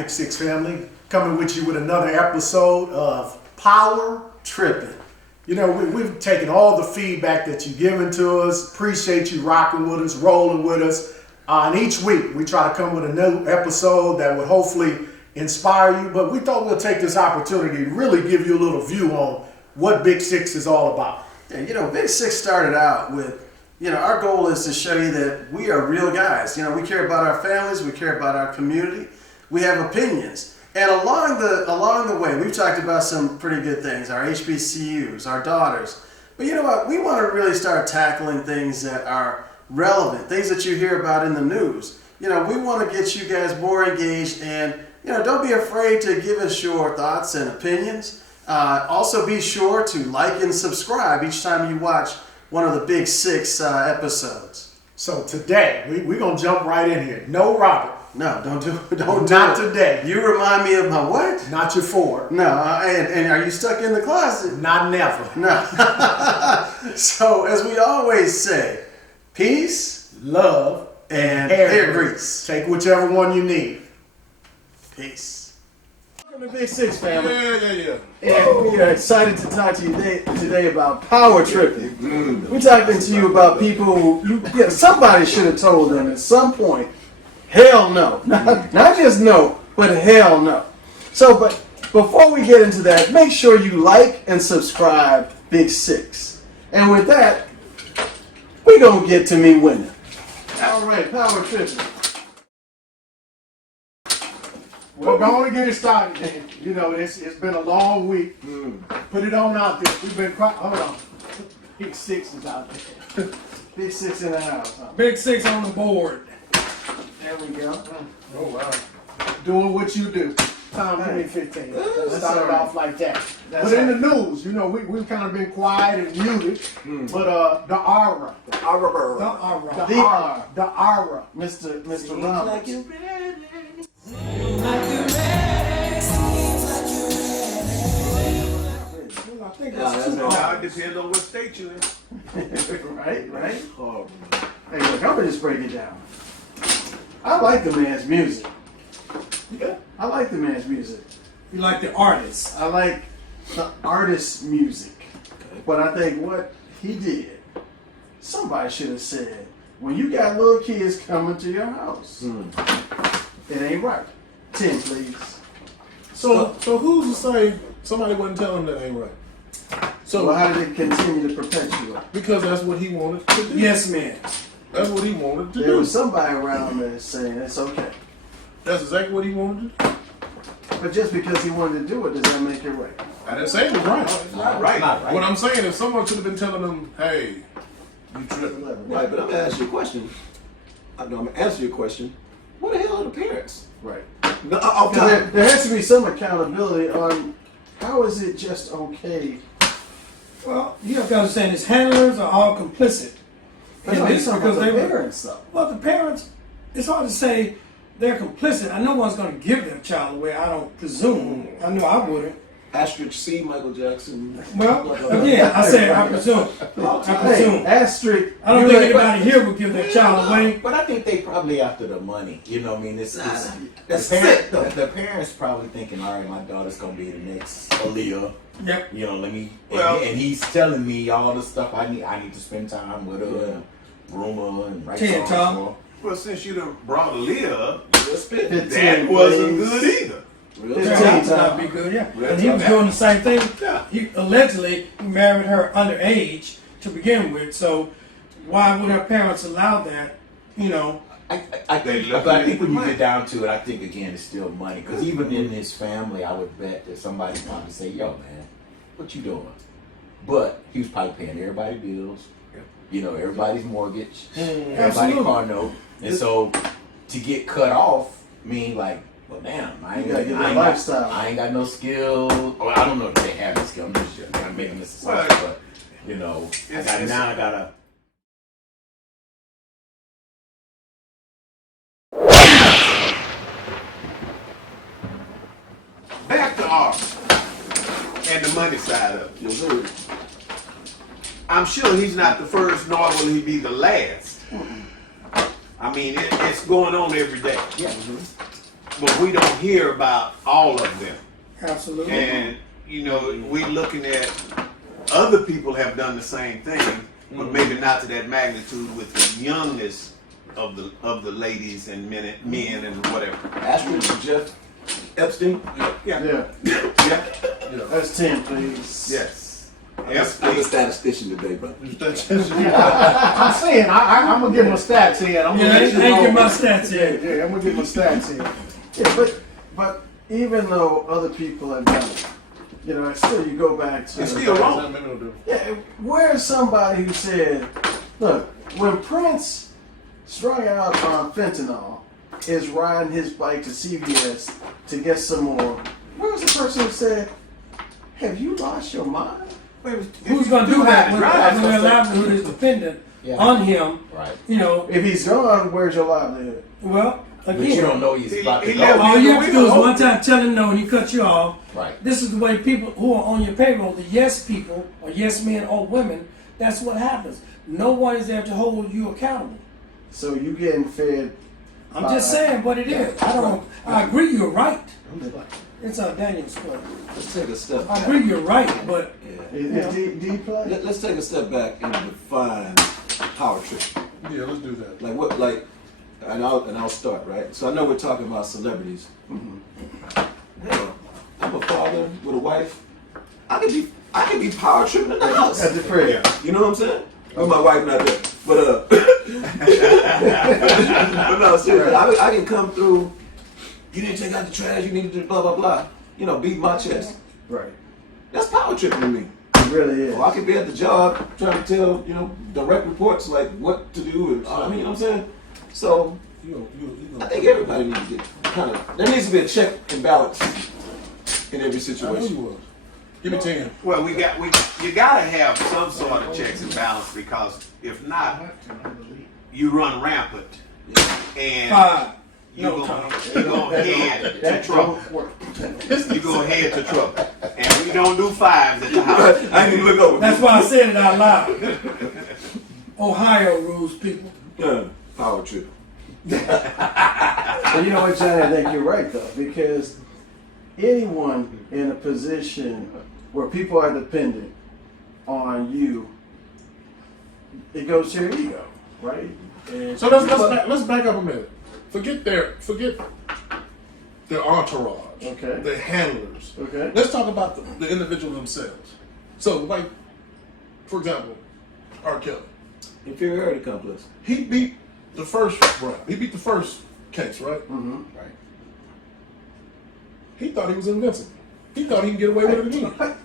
Big Six family, coming with you with another episode of Power Tripping. You know, we've taken all the feedback that you've given to us. Appreciate you rocking with us, rolling with us. And each week we try to come with a new episode that would hopefully inspire you. But we thought we'll take this opportunity to really give you a little view on what Big Six is all about. Yeah, you know, Big Six started out with, our goal is to show you that we are real guys. We care about our families, we care about our community, we have opinions. And along the way, we've talked about some pretty good things, our HBCUs, our daughters. But you know what? We want to really start tackling things that are relevant, things that you hear about in the news. We want to get you guys more engaged, and don't be afraid to give us your thoughts and opinions. Also be sure to like and subscribe each time you watch one of the Big Six episodes. So today, we're going to jump right in here. No Robert. No, don't do it. Not today. You remind me of my what? Not your Ford. No, and are you stuck in the closet? Not never. No. So, as we always say, peace, love, and hair grease. Take whichever one you need. Peace. Welcome to Big Six, family. Yeah. And we are excited to talk to you today about power tripping. We're talking to you about people who, somebody should have told them at some point, hell no. Not just no, but hell no. So, but before we get into that, make sure you like and subscribe Big Six. And with that, we're going to get to me winning. All right, power tripping. We're going to get it started, then. It's been a long week. Put it on out there. We've been hold on. Big Six is out there. Big Six in the house. Huh? Big Six on the board. There we go. Oh, wow. Doing what you do. Tom, give me 15. Let's start it off like that. But in the news, we've kind of been quiet and muted. But the aura. The aura. Mr. Roberts. I think that's too hard. It depends on what state you're in. Right? Oh, hey, look, I'm gonna just break it down. I like the man's music. Yeah. I like the man's music. You like the artist. I like the artist's music. But I think what he did, somebody should have said, when you got little kids coming to your house, it ain't right. 10, please. So who's to say somebody wasn't telling him that ain't right? So how did it continue to perpetuate? Because that's what he wanted to do. Yes, man. That's what he wanted to There do. was somebody around there saying it's okay. That's exactly what he wanted to do. But just because he wanted to do it, does that make it right? I didn't say it was right. It's not right. What I'm saying is someone should have been telling him, hey, you tripping. Right, but I'm gonna ask you a question. I'm gonna answer your question. What the hell are the parents? Right. No, off top. There has to be some accountability on how is it just okay. Well, you have to understand his handlers are all complicit. But It's because they were parents, though. Well, the parents, it's hard to say they're complicit. I know one's going to give their child away. I don't presume. I know I wouldn't. Asterisk C, Michael Jackson. Well, again, I said I presume. I presume. Hey, asterisk. I don't think anybody here would give their child away. But I think they probably after the money. You know what I mean? That's The parents probably thinking, all right, my daughter's going to be the next Aaliyah. Yep. Let me. Well- and he's telling me all the stuff I need. I need to spend time with her and groom her and write Ten, songs Tom. for her. Well, since you done brought Aaliyah up, Let's spit. 15, that wasn't please. good either. Real Turned talk. out to not be good, yeah. Real And he was talk. doing the same thing. Yeah. He allegedly married her underage to begin with. So why would her parents allow that? I They think, left but I it think when you money. get down to it, I think again it's still money. Because even in his family, I would bet that somebody probably say, "Yo, man, what you doing?" But he was probably paying everybody's bills, everybody's mortgage, everybody's Absolutely. car note, and so to get cut off mean like, well, damn, I You gotta get that lifestyle. I ain't got no skill. Well, I don't know if they have the skill. I'm just I'm making this assumption, but I gotta. Back to art and the money side of it. Yes, sir. I'm sure he's not the first, nor will he be the last. I mean, it's going on every day. Yeah. but we don't hear about all of them. Absolutely. And you know, we looking at other people have done the same thing, but maybe not to that magnitude with the youngest of the ladies and men and whatever. Astrid, Jeff Epstein. Yeah. That's 10, please. Yes. I'm a statistician today, bro. I'm saying I'm gonna get my stats in. I'm gonna let you ain't know. get my stats in. Yeah, I'm gonna get my stats in. Yeah, but even though other people have done it, you know, still you go back to. It's still wrong. Yeah, where's somebody who said, look, when Prince strung out on fentanyl, is riding his bike to CVS to get some more, where's the person who said, have you lost your mind? Who's going to do that when their livelihood is dependent on him? Right. You know, If he's gone, where's your livelihood? well, But you again, don't know he's about to He go. left. all you have to do is one time tell him no and he cuts you off. Right. This is the way people who are on your payroll, the yes people, or yes men or women, that's what happens. No one is there to hold you accountable. So you getting fed. I'm just saying what it is. I agree you're right. It's Daniel's point. Let's take a step I back. agree you're right, but Is D play? Let's take a step back and define power trip. Yeah, let's do that. Like what? Like, and I'll start right. So I know we're talking about celebrities. Hell, I'm a father with a wife. I could be power tripping in the house. At the crib. You know what I'm saying? Oh, my wife not there, but but no, seriously, I can come through. You didn't take out the trash. You needed to blah blah blah. You know, beat my chest. Right. That's power tripping to me. It really is. Or I could be at the job trying to tell, direct reports like what to do. And, I mean, you know what I'm saying? So I think everybody needs to get there needs to be a check and balance in every I knew situation. you was. Give me 10. Well, you gotta have some sort of checks and balance, because if not, you run rampant and you're gonna head to trouble. You're gonna head to trouble, and we don't do fives at the house. I didn't even look over. that's why I said it out loud. Ohio rules, people. Power trip. But you know what, Johnny? I think you're right though, because anyone in a position where people are dependent on you, it goes to your ego, right? And So let's back up a minute. Forget their entourage. Okay. Their handlers. Okay. Let's talk about the individual themselves. So, like, for example, R. Kelly. Inferiority complex. He beat the first round. He beat the first case, right? Mm-hmm. Right. He thought he was invincible. He thought he could get away with it again.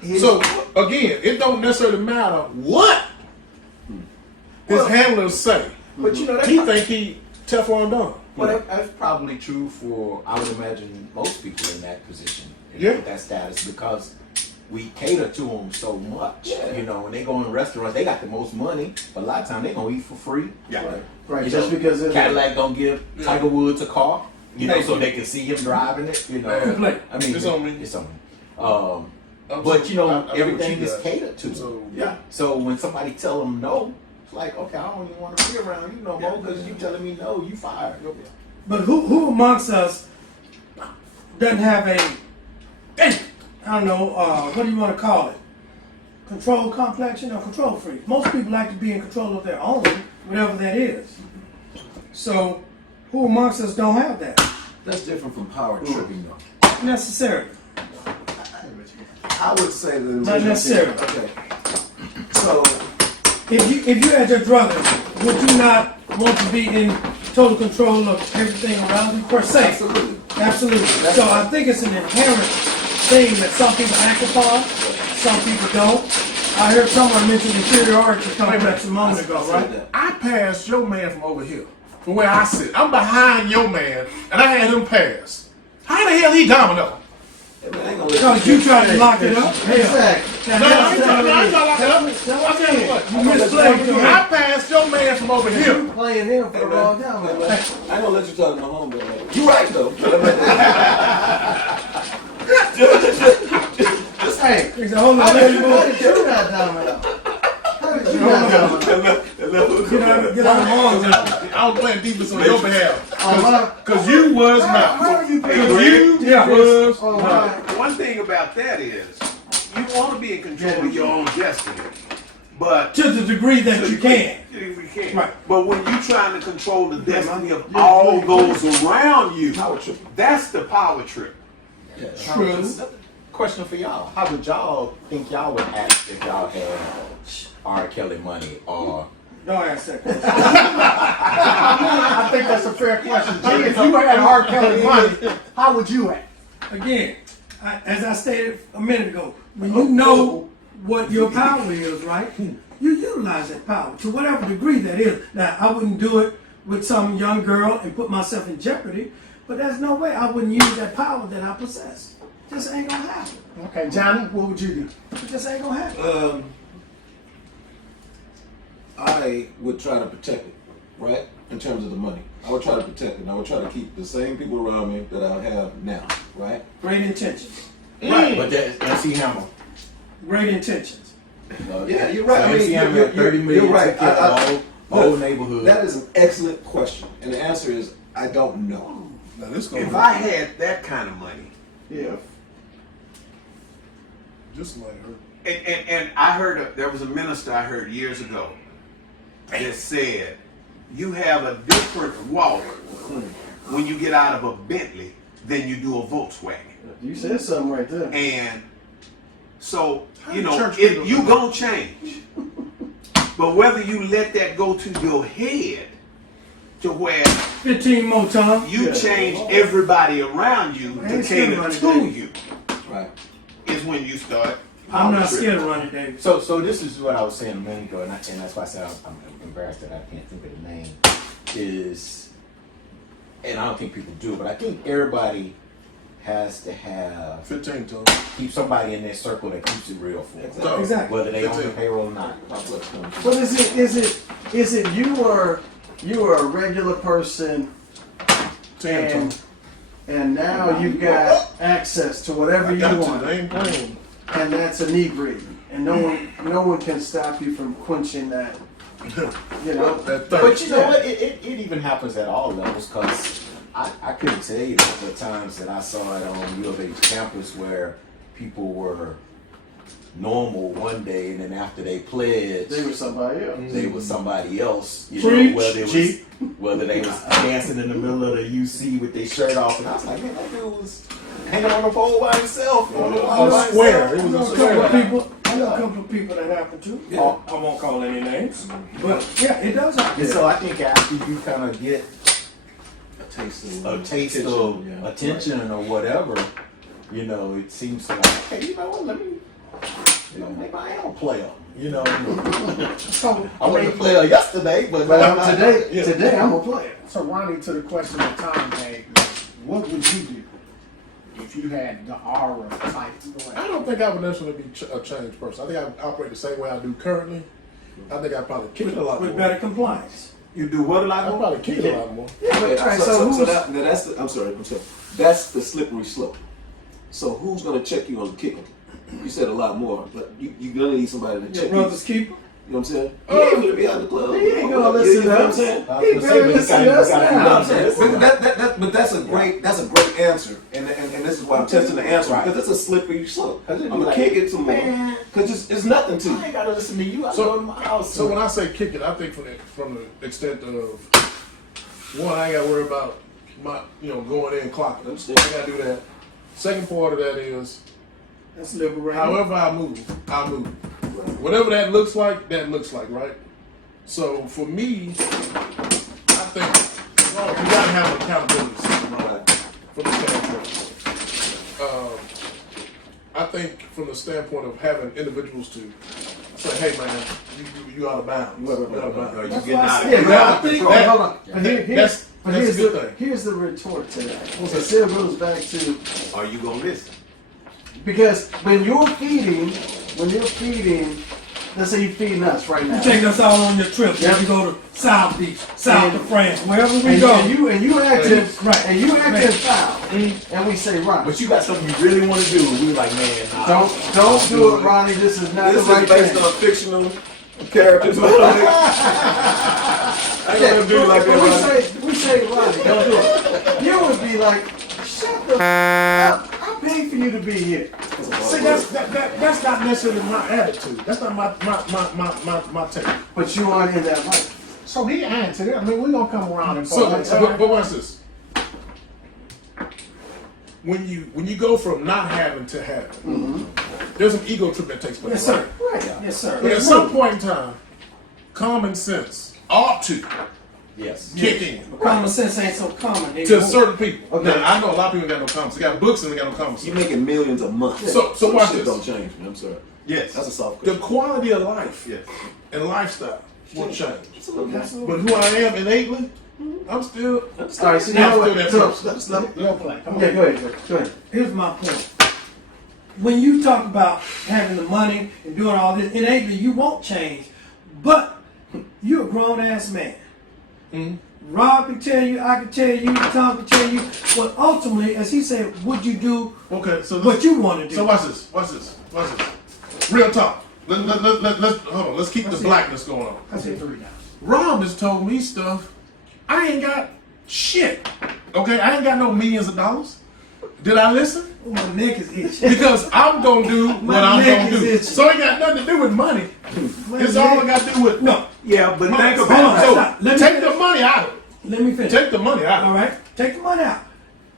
His- So again, it don't necessarily matter what his handlers say. But you know, He think he Teflon Don. Well, that's probably true for, I would imagine, most people in that position, Yeah. with that status, because we cater to them so much. Yeah. You know, when they go in restaurants, they got the most money, but a lot of times they gonna eat for free. Yeah. right, You just know, because of Cadillac gonna give Tiger Woods a car, so they can see him driving it. You know, I mean, It's on me. It's on me. But you know, I know what everything you is got. catered to. So, Yeah. So when somebody tell them no, it's like, okay, I don't even want to be around you no more because you telling me no, you fired. But who amongst us doesn't have I don't know, what do you want to call it? Control complex, control freak. Most people like to be in control of their own, whatever that is. So who amongst us don't have that That's different from power tripping, though. necessarily? I would say that. Not necessarily. Okay. So If you had your druthers, would you not want to be in total control of everything around you per se? absolutely. Absolutely. So I think it's an inherent thing that some people act upon, some people don't. I heard someone mention inferiority complex a moment ago, I right? said that. I passed your man from over here, from where I sit. I'm behind your man, and I had him pass. How the hell he domino? Hey, man, I ain't gonna let Because you tried to lock it up. Exactly. No, I ain't trying to lock it up. I tell you what, You misplayed your I passed your man from over here. Playing him for the wrong time. Hey, man, I ain't gonna let you talk to my homeboy. Man. You right though. Hey, He said, hold on, how let did me you go. not domino? How did you not domino? Get out of arms. I was playing defense on your behalf. Oh, Because you was How not. are One thing about that is you want to be in control of your own destiny, but to the degree that you can. You can. Right. But when you're trying to control the destiny of all those around you, that's the power trip. True. Question for y'all: how would y'all think y'all would act if y'all had R. Kelly money or? Don't ask that question. I think that's a fair question. Jay, if you had R. Kelly money, how would you act? Again, as I stated a minute ago, when you know what your power is, right, you utilize that power to whatever degree that is. Now, I wouldn't do it with some young girl and put myself in jeopardy, but there's no way I wouldn't use that power that I possess. Just ain't gonna happen. Okay, Johnny, what would you do? It just ain't gonna happen. I would try to protect it, right? In terms of the money, I would try to protect it. And I would try to keep the same people around me that I have now, right? Great intentions. Right, but that's MC Hammer. Great intentions. Yeah, you're right. So MC Hammer had 30 million you're right. to kill the whole neighborhood. That is an excellent question, and the answer is I don't know. Now, this gonna If I had that kind of money, just like her. and I heard there was a minister I heard years ago that said you have a different walk when you get out of a Bentley than you do a Volkswagen. You said something right there. And so, you know, Church people you do gonna change. But whether you let that go to your head to where 15 more times. you change everybody around you to ain't cater scared to about it, you Right. is when you start. I'm not scared of running, David. So this is what I was saying a minute ago, and that's why I said I'm embarrassed that I can't think of the name. And I don't think people do, but I think everybody has to have 15 to keep somebody in their circle that keeps it real for them, Exactly. whether they on the payroll or not. But is it you are a regular person 10 to and now you've got access to whatever you want, They ain't playing. and that's inebriated, and no one can stop you from quenching that. You know, That But thirst. you know what? It even happens at all levels, because I couldn't tell you the times that I saw it on U of H campus where people were normal one day, and then after they pledged, they were somebody else. they was somebody else. You Preach. know, whether they was dancing in the middle of the UC with their shirt off, and I was like, man, that dude was hanging on the pole by himself. On the wall by Square. himself. It was a I know a couple square. of people. I know a couple of people that happen to. I won't call any names, but yeah, it does happen. And so I think after you kind of get a taste Attention, of yeah. attention or whatever, you know, it seems to like, hey, you know what, maybe I am a player. You know, So, I wasn't a player yesterday, but Today I'm a player. So, Ronnie, to the question that Tom had, what would you do if you had the aura type? I don't think I would necessarily be a changed person. I think I would operate the same way I do currently. I think I'd probably kick it a lot With more. better compliance. You do what a lot I'd more? probably kick it a lot more. Wait, All right, so so who's- that's the. I'm sorry. That's the slippery slope. So who's gonna check you on the kicking? You said a lot more, but you're gonna need somebody to Your check you. brother's keeper. You know what I'm saying? He ain't gonna be out the club. He ain't gonna listen You know to what I'm us. saying? I was gonna say, but you gotta But that's a great answer, and this is why I'm testing the answer, because it's a slippery slope. I'm gonna kick it some more, because it's nothing to I you. ain't gotta listen to you. I So- go to my house. So when I say kick it, I think from the extent of one, I ain't got to worry about my going in clocking. I ain't got to do that. Second part of that is That's liberating. however I move. Whatever that looks like, right? So for me, I think you gotta have an accountability system, right? From the standpoint. I think from the standpoint of having individuals to say, hey man, you out of bounds. You out of bounds. Or you That's getting why I out said, of Yeah, control. but I think. Hold on. But That's a good thing. Here's the retort to that. It still goes back to Are you gonna listen? because when you're feeding, let's say you're feeding us right now. You taking us all on your trip. Yep. You go to South Beach, South And- of France, wherever we And go. you acting Right. and you acting Right. foul, and we say, Ronnie, But you got something you really want to do, and we were like, man, nah. don't do it, Ronnie. This is not This the right is based thing. on fictional characters. I ain't gonna do it like that, But Ronnie. we say, Ronnie, don't do it. You would be like, shut the I paid for you to be here. See, that's not necessarily my attitude. That's not my take. But you aren't in that life. So he answered it. I mean, we're gonna come around and So, forth. but watch this. When you go from not having to having, there's an ego trip that takes place. Yes, sir. Right. Yes, sir. But at some point in time, common sense ought to Yes. kick in Common sense ain't so common. to certain people. Okay. Now, I know a lot of people got no common sense. They got books and they got no common You're sense. making millions a month. So watch shit this. Don't change, man. I'm sorry. Yes. That's a soft The question. quality of life Yes. and lifestyle will change. Absolutely. But who I am innately, I'm still. All right, so you I'm know still what? that So, person. Your play. Come on. yeah, go ahead. Go ahead. Here's my point. When you talk about having the money and doing all this, innately you won't change, but you're a grown ass man. Rob can tell you, I can tell you, Tom can tell you, but ultimately, as he said, would you do Okay, so what you want to do? So watch this. Watch this. Watch this. Real talk. Let's hold on. Let's keep the blackness going on. I said 3 now. Rob has told me stuff. I ain't got shit. Okay, I ain't got no millions of dollars. Did I listen? Oh, my neck is itching. Because I'm gonna do My what I'm neck gonna is do. itching. So it got nothing to do with money. It's all I got to do with No, Yeah, but think Hold about on, it. stop. Let me take finish. the money out. let me finish. Take the money out. All right, take the money out.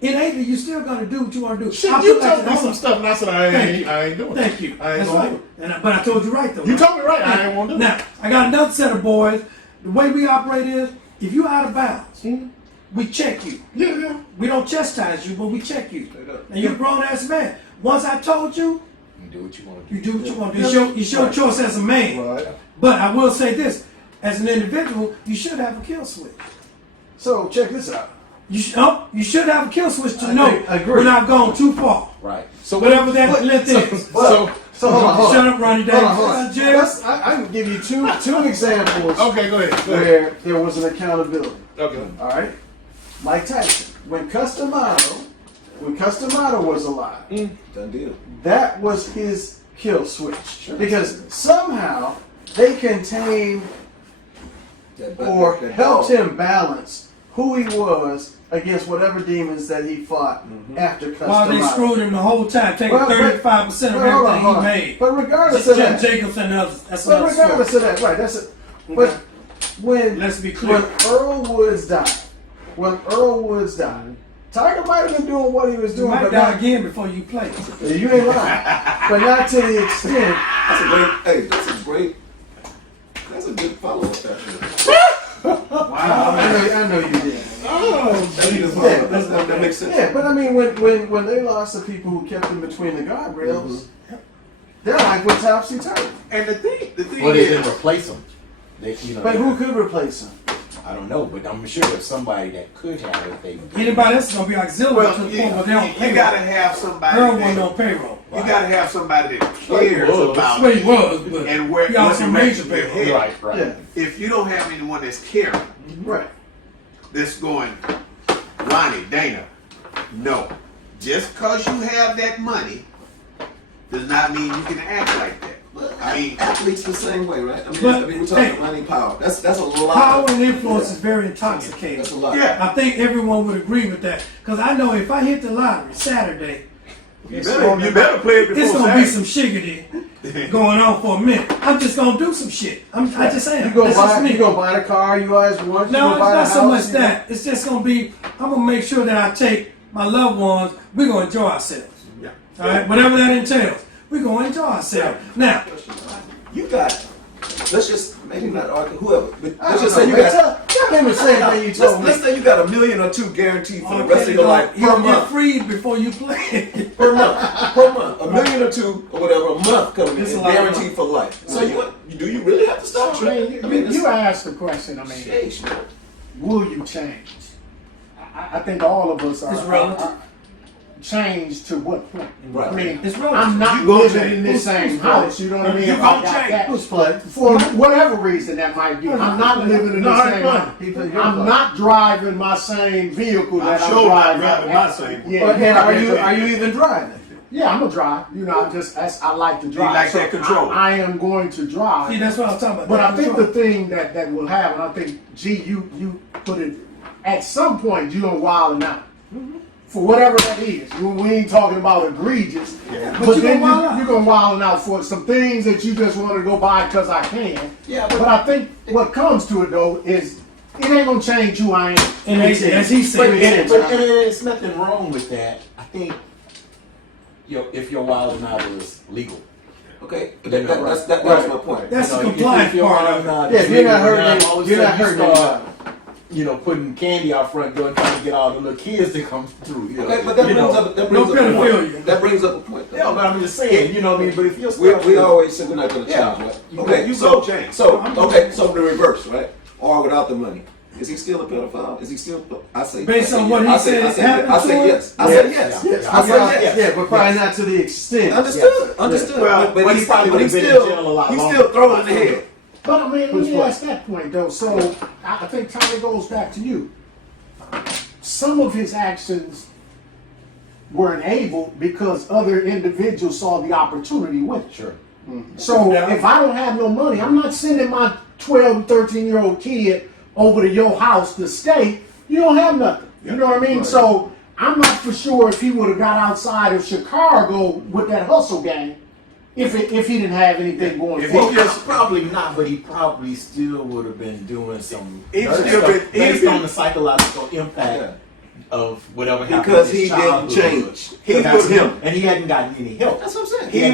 Innately, you're still gonna do what you want to do. Shit, I'll you put like told me this. some stuff and I said I Thank ain't, you. I ain't doing it. Thank you. I ain't That's gonna right. do it. But I told you right though. You told me right. I ain't want to do it. Now, I got another set of boys. The way we operate is, if you're out of bounds, we check you. Yeah. We don't chastise you, but we check you. And you're a grown ass man. Once I told you, You do what you want to do. you do what you want to do. It's your choice as a man. Right. But I will say this, as an individual, you should have a kill switch. So check this out. You should have a kill switch to I know agree. when I've gone too far. Right. So Whatever that length is. So So hold on. Shut up, Ronnie Davis. Hold on. Jail. I can give you two examples okay, go ahead. Go ahead. where there was an accountability. Okay. All right, Mike Tyson. When Customato was alive, Done deal. that was his kill switch because somehow they contained or helped him balance who he was against whatever demons that he fought after Customato. While they screwed him the whole time, taking Well, but- 35% of Well, hold on, everything hold he on. made. But regardless of Jim that, Jacobs and others. That's but another regardless story. of that, right? That's it. But Okay. when Let's be clear. when Earl Woods died, Tiger might have been doing what he was You doing, might but die not, again before you play. you ain't lying. But not to the extent. That's a great. Hey, that's a good follow up. Actually. I know you did. That makes sense. Yeah, but I mean, when they lost the people who kept them between the guardrails, their life went topsy turvy. And the thing Well, they is, didn't replace them. They, you know, But who could replace them? I don't know, but I'm sure there's somebody that could have it if they. Anybody else is going to be auxiliary well, to the you, point where they don't you pay. gotta have somebody. Earl wasn't that, on payroll. you gotta have somebody that cares was. about That's what he you was, but and where he what also major direction you're payroll. headed. Right. Yeah, If you don't have anyone that's caring, right. that's going, Ronnie, Dana, no. Just because you have that money does not mean you can act like that. I mean, Athletes the same way, right? But, we're talking hey, money, power. That's a lot. Power and influence is very intoxicating. That's a lot. yeah. I think everyone would agree with that. Because I know if I hit the lottery Saturday, You better play it before it's going to be Saturday. some shiggity going on for a minute. I'm just going to do some shit. I just am. You go That's just buy me. you go buy the car you always wanted. No, you it's go buy not the so house, much you that. It's just going to be, I'm going to make sure that I take my loved ones, we're going to enjoy ourselves. Yeah. All right? Whatever that entails, we're going to enjoy ourselves. Now, You got. Let's just maybe not argue whoever, but I let's don't just know, say you man. got. Tell him the same thing you told me. Let's say you got $1 million or $2 million guaranteed for the rest of your life per you'll get month. freed before you play. Per month. $1 million or $2 million or whatever a month coming in, It's a is lot of guaranteed money. for life. So do you really have to stop I trading? mean, you asked the question. I mean, Sheesh, man. will you change? I think all of us It's are relative. change to what point? Right. I mean, It's relative. I'm not You gonna living change. in this same house. You know what I mean? You If gonna I got change. that- Who's playing? For whatever reason that might be, I'm not living in No, the I same ain't house. I'm not driving my same vehicle that I'm sure not driving. driving my same. Yeah, But yeah, are you even driving? Yeah, I'm gonna drive. You know, I like to drive. like that control. I am going to drive. See, that's what I'm talking about. But That I think control. the thing that will happen, I think, G, you put it, at some point, you're wilding out. for whatever that is. We ain't talking about egregious, but then you're gonna wild out for some things that you just want to go buy because I can. Yeah, but I think what comes to it though is it ain't gonna change who I am. And as he said, and there's nothing wrong with that. I think if your wilding out is legal. Okay, that's my point. that's the compliance part of it. Yeah, you're not hurting. You know, putting candy out front door and trying to get all the little kids to come through. You know, Okay, but that brings up a point. Yeah, but I'm just saying, you know what I mean? But if you're we always say we're not going to change, right? Okay, so the reverse, right? Or without the money. Is he still a pedophile? Is he still? I say based on what he said happened to him. Yes. I say yes. Yeah, but probably not to the extent. Understood. Well, but he probably he's been in jail a lot longer. still throwing in the head. But I mean, let me ask that point though. So I think Tommy goes back to you. Some of his actions were enabled because other individuals saw the opportunity with it. Sure. So if I don't have no money, I'm not sending my 12, 13-year-old kid over to your house to stay. You don't have nothing. You know what I mean? Right. So I'm not for sure if he would have got outside of Chicago with that hustle gang if he didn't have anything going for him. Probably not, but he probably still would have been doing some based on the psychological impact of whatever happened. Because he didn't change. And he hadn't gotten any help. That's what I'm saying.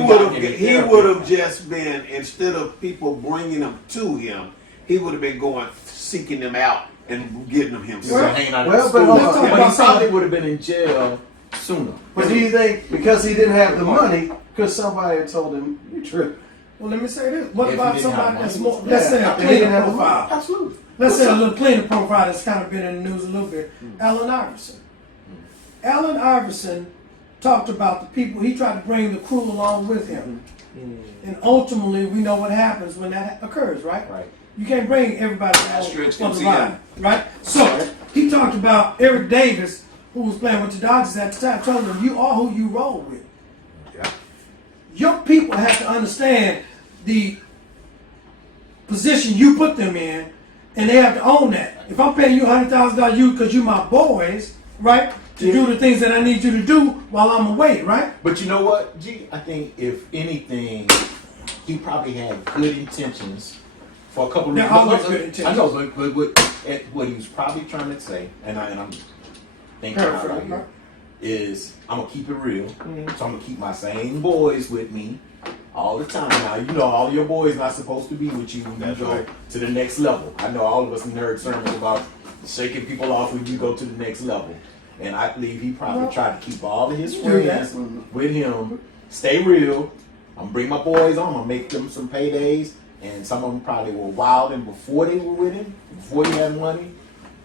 He would have just been, instead of people bringing them to him, he would have been going seeking them out and getting them himself. But he probably would have been in jail sooner. But do you think because he didn't have the money, because somebody had told him you tripping? Well, let me say this. What If about he didn't somebody have that's money. more, let's say a cleaner profile? Absolutely. Let's say a little cleaner profile that's kind of been in the news a little bit. Allen Iverson. Allen Iverson talked about the people, he tried to bring the crew along with him. And ultimately, we know what happens when that occurs, right? Right. You can't bring everybody along for the ride, right? So, he talked about Eric Davis, who was playing with the Dodgers at the time, told him, you are who you roll with. Yeah. Your people have to understand the position you put them in, and they have to own that. If I'm paying you $100,000 because you my boys, right, to do the things that I need you to do while I'm away, right? But you know what, G? I think if anything, he probably had good intentions for a couple of reasons. Always good intentions. I know, but what he was probably trying to say, and I'm thinking out right here, is I'm gonna keep it real. So I'm gonna keep my same boys with me all the time. Now, you know, all your boys not supposed to be with you when you go to the next level. I know all of us heard sermons about shaking people off when you go to the next level. And I believe he probably tried to keep all of his friends with him, stay real. I'm gonna bring my boys on, I'm gonna make them some paydays. And some of them probably were wilding before they were with him, before he had money.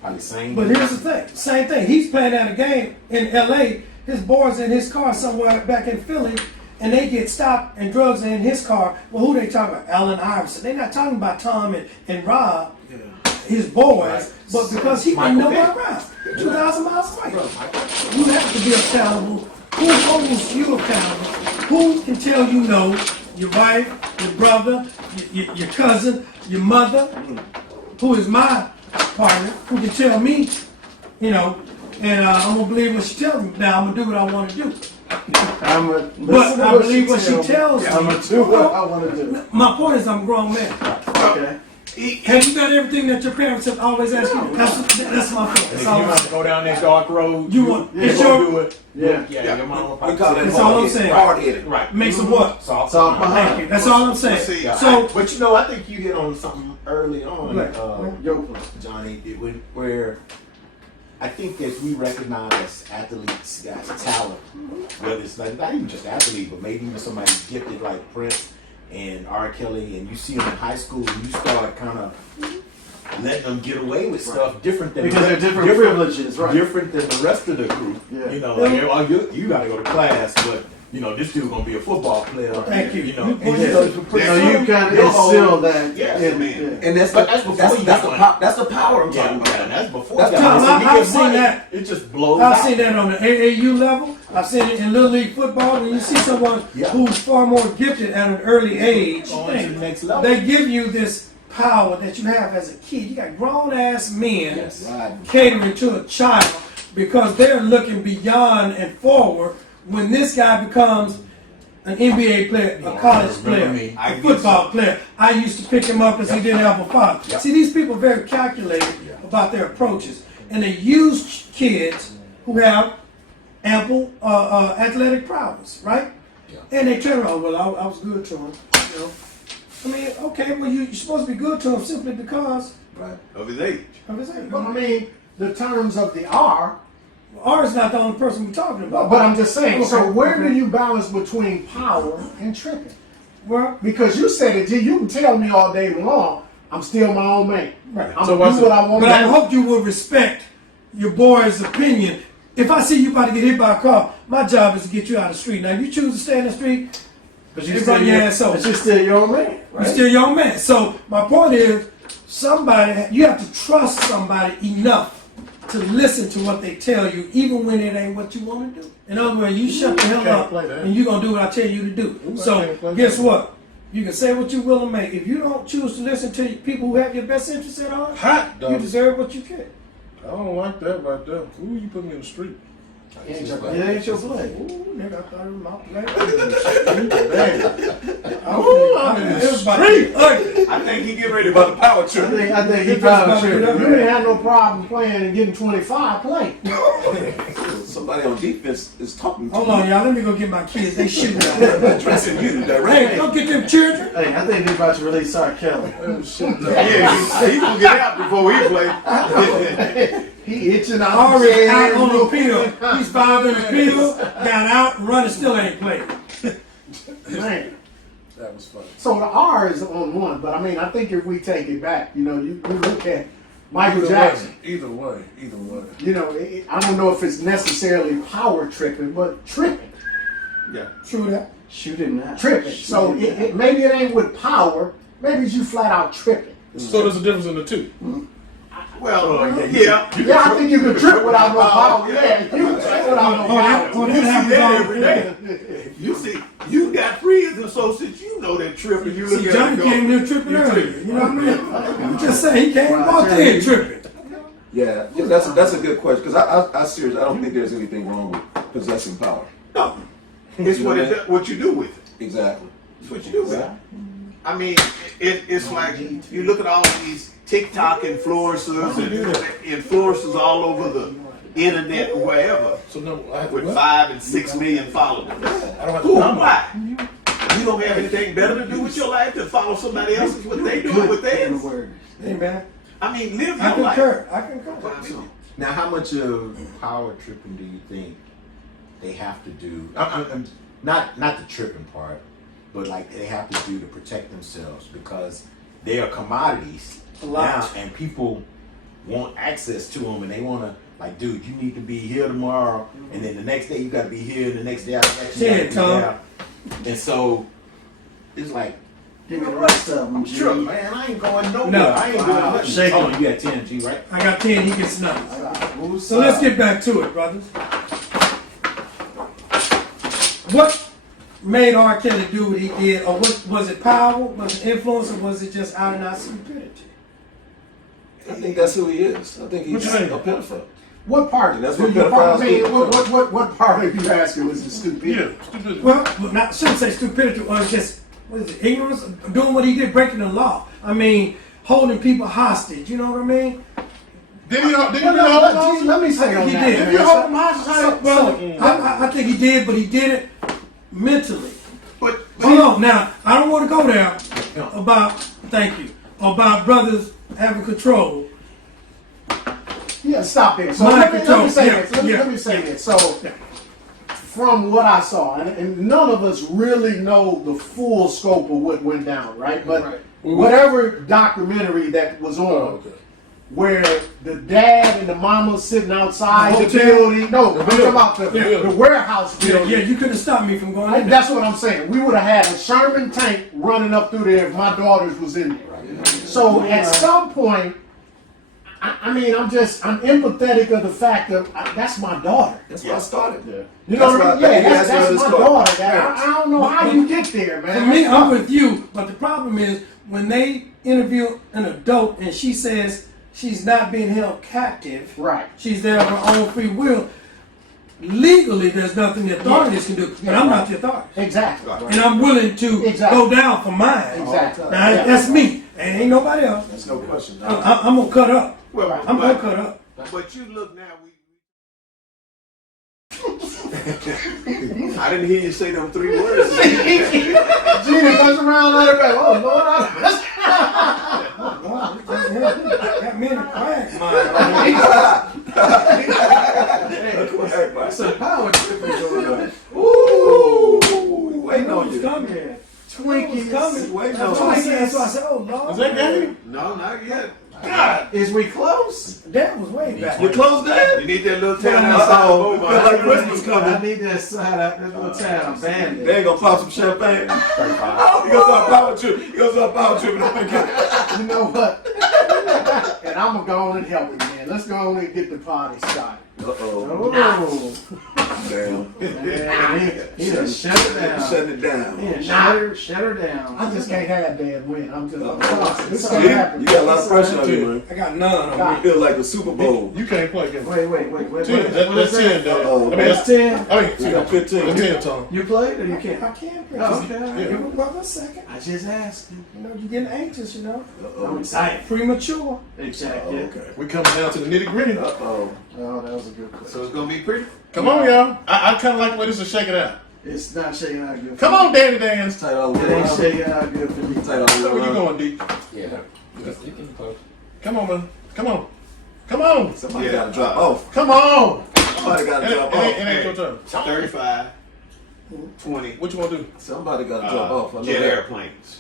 Probably same. But here's the thing, same thing. He's playing at a game in LA, his boys in his car somewhere back in Philly, and they get stopped and drugs are in his car. Well, who they talking about? Allen Iverson. They're not talking about Tom and Rob, his boys, but because he can know around 2,000 miles away. You have to be accountable. Who holds you accountable? Who can tell you no? Your wife, your brother, your cousin, your mother, who is my partner, who can tell me, you know, and I'm gonna believe what she tells me. Now I'm gonna do what I want to do. But I believe what she tells me. I'm gonna do what I want to do. My point is, I'm a grown man. Okay. Have you got everything that your parents have always asked you? That's my point. If That's you all I'm want to saying. go down that dark road, You want it's go your do it. Yeah. Your mama We probably call said it That's all I'm saying. hard-headed. right. makes of what? Soft Soft behind. Thank you. That's all I'm saying. See, So but you know, I think you hit on something early on, Yo, Johnny, where I think as we recognize athletes as talent, whether it's not even just athletes, but maybe even somebody gifted like Prince and R. Kelly, and you see them in high school, and you start kind of letting them get away with stuff different than because they're different privileges, right? different than the rest of the group. Yeah. You know, like, oh, you got to go to class, but you know, this dude's gonna be a football player. Thank you. You know, You and So you kind of instill that. Yes, in. And that's But that's before you that's got the money. that's the power I'm talking about. Yeah, that's before. That's you Tom, got money. I've seen that. It just blows I've out. seen that on the AAU level. I've seen it in Little League football. When you see someone who's far more gifted at an early age, Going to the next level. they give you this power that you have as a kid. You got grown ass men Yes. Right. catering to a child because they're looking beyond and forward. When this guy becomes an NBA player, a college player, a football player, I used to pick him up because he didn't have a father. See, these people are very calculated about their approaches, and they use kids who have ample athletic prowess, right? And they turn around, well, I was good to him, you know. I mean, okay, well, you're supposed to be good to him simply because of his age. of his age. But I mean, the terms of the R. R is not the only person we're talking about. But I'm just saying, so Okay, where okay. do you balance between power and tripping? Well, Because you said it, G, you can tell me all day long, I'm still my own man. Right. I'm So gonna what's do what I want but to I do. hope you will respect your boy's opinion. If I see you about to get hit by a car, my job is to get you out of the street. Now, if you choose to stay in the street, But you run your ass over. But you're still your own man, You're right? still your own man. So my point is, you have to trust somebody enough to listen to what they tell you, even when it ain't what you want to do. In other words, you shut the hell Can't up play that. and you're going to do what I tell you to do. Ooh, I So can't play guess that. what? You can say what you will and make. If you don't choose to listen to people who have your best interests at heart, Hot you dog. deserve what you get. I don't like that right there. Ooh, you put me in the street. It ain't your play. Ooh, nigga, I thought it was my play. Ooh, I'm in the It was about to be ugly. I think he get ready about the power trip. I think he It was about probably to be tripping. You didn't have no problem playing and getting 25 play. Somebody on defense is talking to Hold you. on, y'all. Let me go get my kids. They shooting out. Addressing you Hey, directly. go get them children. Hey, I think they about to release R. Kelly. Oh, shit. Yeah, he's gonna get out before we play. He itching out. Already out on the appeal. He's filed an appeal, got out, and running, still ain't played. Man. That was funny. So the R is on one, but I mean, I think if we take it back, you know, you look at Michael Either Jackson. way, either way. You know, I don't know if it's necessarily power tripping, but tripping. Yeah. True that. Shoot it now. Tripping. So maybe it ain't with power. Maybe it's you flat out tripping. So there's a difference in the two. Well, yeah. Yeah, I think you can trip without no power. Yeah, you can trip without no power. Oh, that happens all day. You see, you got friends and associates, you know that tripping. You look See, at Johnny it came and go, there tripping you earlier. tripping. You know what I mean? I'm just saying, he came walked in tripping. Yeah, that's a good question because I seriously I don't think there's anything wrong with possessing power. No. It's what you do with it. Exactly. It's what you do with it. I mean, it's like you look at all of these TikTok influencers and influencers all over the internet or wherever So no, I have to with what? 5 and 6 million followers. I don't have to Who? comment. Why? You don't have anything better to do with your life than follow somebody else's what they doing with theirs. Hey, man. I mean, live I your life. concur. I concur. Now, how much of power tripping do you think they have to do? I'm not the tripping part, but like they have to do to protect themselves because they are commodities now, and people want access to them, and they want to like, dude, you need to be here tomorrow, and then the next day you got to be here, and the next day after that you got to be Tom. there, and so it's like. Give me the rest of them, G. Sure, man, I ain't going nowhere. No. I ain't doing nothing. Shake Oh, it. you got 10, G, right? I got 10, he gets none. So let's get back to it, brothers. What made R. Kelly do what he did, or what, was it power, was it influence, or was it just out and out stupidity? I think that's who he is. I think he's What you a think? pedophile. What part? That's Do what you pedophiles I mean, do. what part of you asking was the stupidity? Yeah, stupid. Well, not shouldn't say stupidity, or just what is it, ignorance, doing what he did, breaking the law. I mean, holding people hostage. You know what I mean? Did he hold Well, him? let me say I on think he that. did. man. If you hold him hostage, So, well, I think he did, but he did it mentally. But Hold on, now I don't want to go there about about brothers having control. Yeah, stop there. So Mind let control. me say Yeah, this. Let me say yeah. this. So from what I saw, and none of us really know the full scope of what went down, right? But whatever documentary that was on, okay. where the dad and the mama sitting outside The the hotel? building. No, I'm talking about the warehouse Yeah, building. yeah, you couldn't stop me from going in there. That's what I'm saying. We would have had a Sherman tank running up through there if my daughters was in there. So at some point, I mean, I'm empathetic of the fact that that's my daughter. That's why I started. You know what I mean? Yeah, that's my daughter. daughter. I don't know how you get there, man. For me, I'm with you, but the problem is when they interview an adult and she says she's not being held captive. Right. She's there of her own free will. Legally, there's nothing the authorities can do, but I'm not the authority. Exactly. And I'm willing to Exactly. go down for mine. Exactly. Now, that's me, and ain't nobody else. That's no question. I'm gonna cut up. Well, I'm gonna cut up. But you look now. I didn't hear you say them 3 words. Gina comes around on the back. Oh, Lord, Got me in a crack. That's a power trip going on. Ooh, waiting on you. Coming. Twinkies. Coming. Waiting That's on why I you. said. So I said, "Oh Lord." Is that game? No, not yet. Is we close? That was way back. You close that? You need that little town outside of Uh-oh. Beaumont. Feel like Christmas I coming. need that side out that little town. Bandit. They ain't gonna pop some champagne. You gonna start power trip. You gonna start power tripping. Oh my God. You know what? And I'm gonna go on and help you, man. Let's go on and get the party started. Uh-oh. Oh. Damn. Man, he done shut it down. Shutting it down. He done shut her down. I just can't have Dan win. I'm just this See, can't happen. you got a lot of pressure on you, man. I got none. God. You feel like the Super Bowl. You can't play against Wait. 10. That's 10, Dad. Uh-oh. I mean, That's 10. I mean, You got 15. That's 10, Tom. You played or you can't? I can't play. Oh, okay. Give me one second. I just asked you. You know, you're getting anxious. You know, I'm excited. premature. Exactly. Okay. We coming down to the nitty gritty. Uh-oh. Oh, that was a good question. So it's gonna be pretty. Come on, y'all. I kind of like the way this is shaking out. It's not shaking out good. Come on, Danny Dance. Tight all the It way ain't around. shaking out good for me. Tight all the Where way you around. going, D? Yeah. You can post. Come on, man. Come on. Come on. Somebody Yeah. gotta drop off. Come on. Somebody It gotta drop ain't, off. it ain't your turn. 35, 20. What you want to do? Somebody gotta drop off. I know Jet that. airplanes.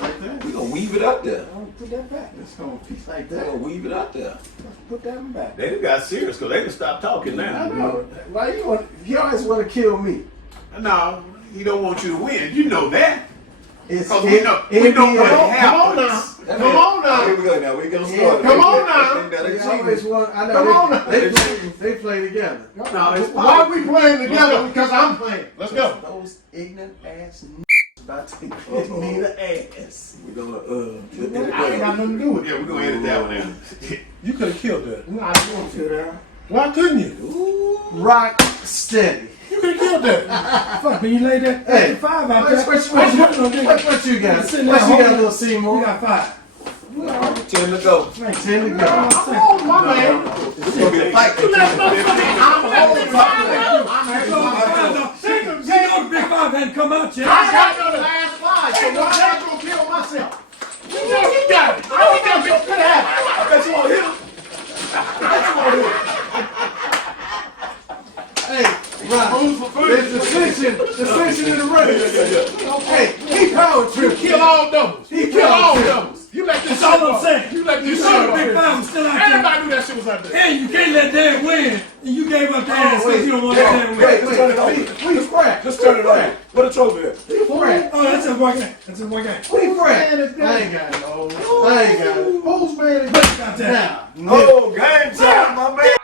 Like that. We gonna weave it out there. I'll put that back. It's going to be like We that. gonna weave it out there. Put that one back. They done got serious because they done stopped talking I now. know. Why you always want to kill me? No, he don't want you to win. You know that. It's Because we know what happens. Come on now. Here we go now. We gonna start. Come on now. They always want. I Come know on now. they play together. No, it's Why are we playing together? Because I'm playing. Let's go. Those ignorant ass about to get me the ass. We're gonna I ain't got nothing to do with it. Yeah, we're going to edit that one out. You could have killed that. No, I don't want to there. Why couldn't you? Rock steady. You could have killed that. Fuck, when you laid that Hey, 5 out there. what you got? Sitting What there you got, holding- little Seymour? You got 5. 10 to go. 10 to go. Oh, my man. It's gonna be a fight. I'm holding five. You know the big 5 hadn't come out yet. I got the last five, so why am I going to kill myself? You got it. I think I'm good at it. I bet you won't hit him. Hey, Rock. There's dissension in the race. Hey, he power trip. Kill all doubles. He Kill all killed doubles. You let this That's shit all I'm go. saying. You let this You shit know the big go. 5 was still out there. Everybody knew that shit was out there. And you can't let Dan win. And you gave up the ass because you don't want Dan to win. Wait, let's turn it over. We frack. Let's turn it over. What a trophy is. We frack. Oh, that's a one game. That's a one game. We frack. Man, it's I ain't got it. I ain't got it. Whose man is Got that. Now, Oh, game time, my man.